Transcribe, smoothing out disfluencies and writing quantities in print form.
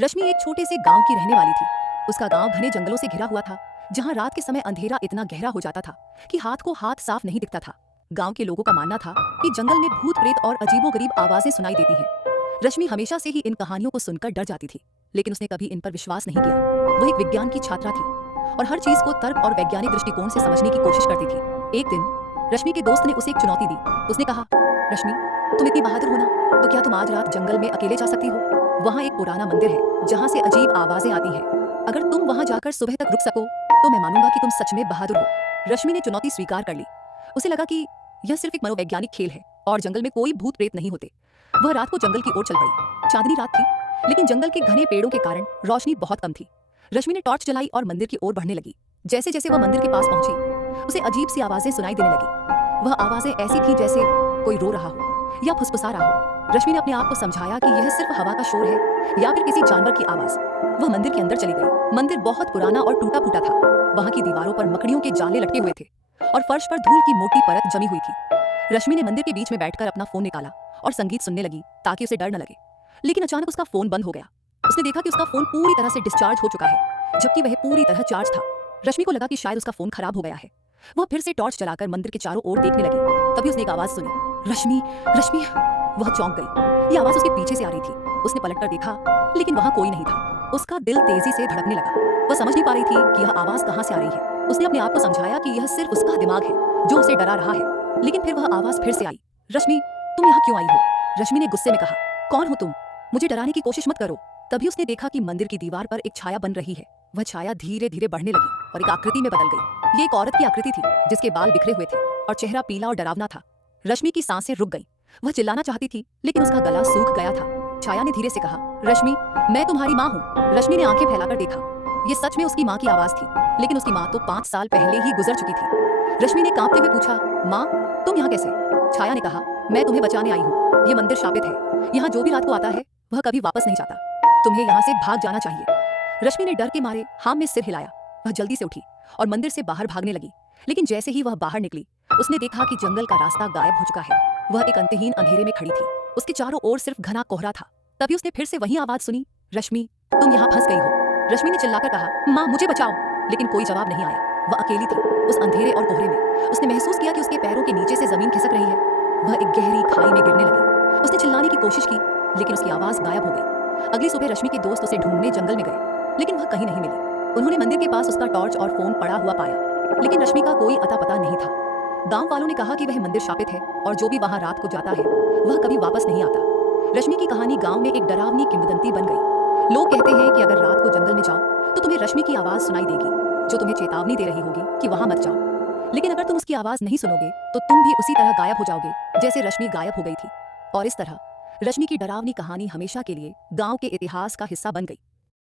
रश्मि एक छोटे से गांव की रहने वाली थी। उसका गांव घने जंगलों से घिरा हुआ था, जहां रात के समय अंधेरा इतना गहरा हो जाता था कि हाथ को हाथ साफ नहीं दिखता था। गांव के लोगों का मानना था कि जंगल में भूत प्रेत और अजीबोगरीब आवाजें सुनाई देती हैं। रश्मि हमेशा से ही इन कहानियों को सुनकर डर जाती थी, लेकिन उसने कभी इन पर विश्वास नहीं किया। वो एक विज्ञान की छात्रा थी और हर चीज को तर्क और वैज्ञानिक दृष्टिकोण से समझने की कोशिश करती थी। एक दिन रश्मि के दोस्त ने उसे एक चुनौती दी। उसने कहा, रश्मि, तुम इतनी बहादुर हो ना, तो क्या तुम आज रात जंगल में अकेले जा सकती हो? वहाँ एक पुराना मंदिर है जहाँ से अजीब आवाजें आती हैं। अगर तुम वहाँ जाकर सुबह तक रुक सको तो मैं मानूंगा कि तुम सच में बहादुर हो। रश्मि ने चुनौती स्वीकार कर ली। उसे लगा कि यह सिर्फ एक मनोवैज्ञानिक खेल है और जंगल में कोई भूत प्रेत नहीं होते। वह रात को जंगल की ओर चल पड़ी। चांदनी रात थी, लेकिन जंगल के घने पेड़ों के कारण रोशनी बहुत कम थी। रश्मि ने टॉर्च जलाई और मंदिर की ओर बढ़ने लगी। जैसे जैसे वह मंदिर के पास पहुंची, उसे अजीब सी आवाजें सुनाई देने लगी। वह आवाजें ऐसी थी जैसे कोई रो रहा हो या फुसफुसा रहा हो। रश्मि ने अपने आप को समझाया कि यह सिर्फ हवा का शोर है या फिर किसी जानवर की आवाज। वह मंदिर के अंदर चली गई। मंदिर बहुत पुराना और टूटा फूटा था। वहां की दीवारों पर मकड़ियों के जाले लटके हुए थे और फर्श पर धूल की मोटी परत जमी हुई थी। रश्मि ने मंदिर के बीच में बैठकर अपना फोन निकाला और संगीत सुनने लगी ताकि उसे डर न लगे। लेकिन अचानक उसका फोन बंद हो गया। उसने देखा कि उसका फोन पूरी तरह से डिस्चार्ज हो चुका है, जबकि वह पूरी तरह चार्ज था। रश्मि को लगा कि शायद उसका फोन खराब हो गया है। वह फिर से टॉर्च जलाकर मंदिर के चारों ओर देखने लगी। तभी उसने एक आवाज सुनी, रश्मि, रश्मि। वह चौंक गई। यह आवाज उसके पीछे से आ रही थी। उसने पलटकर देखा, लेकिन वहां कोई नहीं था। उसका दिल तेजी से धड़कने लगा। वह समझ नहीं पा रही थी कि यह आवाज कहां से आ रही है। उसने अपने आप को समझाया कि यह सिर्फ उसका दिमाग है जो उसे डरा रहा है। लेकिन फिर वह आवाज फिर से आई, रश्मि, तुम यहाँ क्यों आई हो? रश्मि ने गुस्से में कहा, कौन हो तुम? मुझे डराने की कोशिश मत करो। तभी उसने देखा कि मंदिर की दीवार पर एक छाया बन रही है। वह छाया धीरे धीरे बढ़ने लगी और एक आकृति में बदल गई। ये एक औरत की आकृति थी जिसके बाल बिखरे हुए थे और चेहरा पीला और डरावना था। रश्मि की सांसें रुक गईं। वह चिल्लाना चाहती थी, लेकिन उसका गला सूख गया था। छाया ने धीरे से कहा, रश्मि, मैं तुम्हारी माँ हूँ। रश्मि ने आंखें फैलाकर देखा। ये सच में उसकी माँ की आवाज थी, लेकिन उसकी माँ तो 5 साल पहले ही गुजर चुकी थी। रश्मि ने कांपते हुए पूछा, माँ, तुम यहाँ कैसे? छाया ने कहा, मैं तुम्हें बचाने आई हूँ। ये मंदिर शापित है। यहाँ जो भी रात को आता है वह कभी वापस नहीं जाता। तुम्हें यहाँ से भाग जाना चाहिए। रश्मि ने डर के मारे हाँ में सिर हिलाया। वह जल्दी से उठी और मंदिर से बाहर भागने लगी। लेकिन जैसे ही वह बाहर निकली, उसने देखा कि जंगल का रास्ता गायब हो चुका है। वह एक अंतहीन अंधेरे में खड़ी थी। उसके चारों ओर सिर्फ घना कोहरा था। तभी उसने फिर से वही आवाज सुनी, रश्मि, तुम यहाँ फंस गई हो। रश्मि ने चिल्लाकर कहा, माँ, मुझे बचाओ। लेकिन कोई जवाब नहीं आया। वह अकेली थी उस अंधेरे और कोहरे में। उसने महसूस किया कि उसके पैरों के नीचे से जमीन खिसक रही है। वह एक गहरी खाई में गिरने लगी। उसने चिल्लाने की कोशिश की, लेकिन उसकी आवाज गायब हो गई। अगली सुबह रश्मि के दोस्त उसे ढूंढने जंगल में गए, लेकिन वह कहीं नहीं मिली। उन्होंने मंदिर के पास उसका टॉर्च और फोन पड़ा हुआ पाया, लेकिन रश्मि का कोई अता पता नहीं था। गांव वालों ने कहा कि वह मंदिर शापित है और जो भी वहां रात को जाता है वह कभी वापस नहीं आता। रश्मि की कहानी गांव में एक डरावनी किंवदंती बन गई। लोग कहते हैं कि अगर रात को जंगल में जाओ तो तुम्हें रश्मि की आवाज सुनाई देगी, जो तुम्हें चेतावनी दे रही होगी कि वहां मत जाओ। लेकिन अगर तुम उसकी आवाज नहीं सुनोगे तो तुम भी उसी तरह गायब हो जाओगे जैसे रश्मि गायब हो गई थी। और इस तरह रश्मि की डरावनी कहानी हमेशा के लिए गांव के इतिहास का हिस्सा बन गई।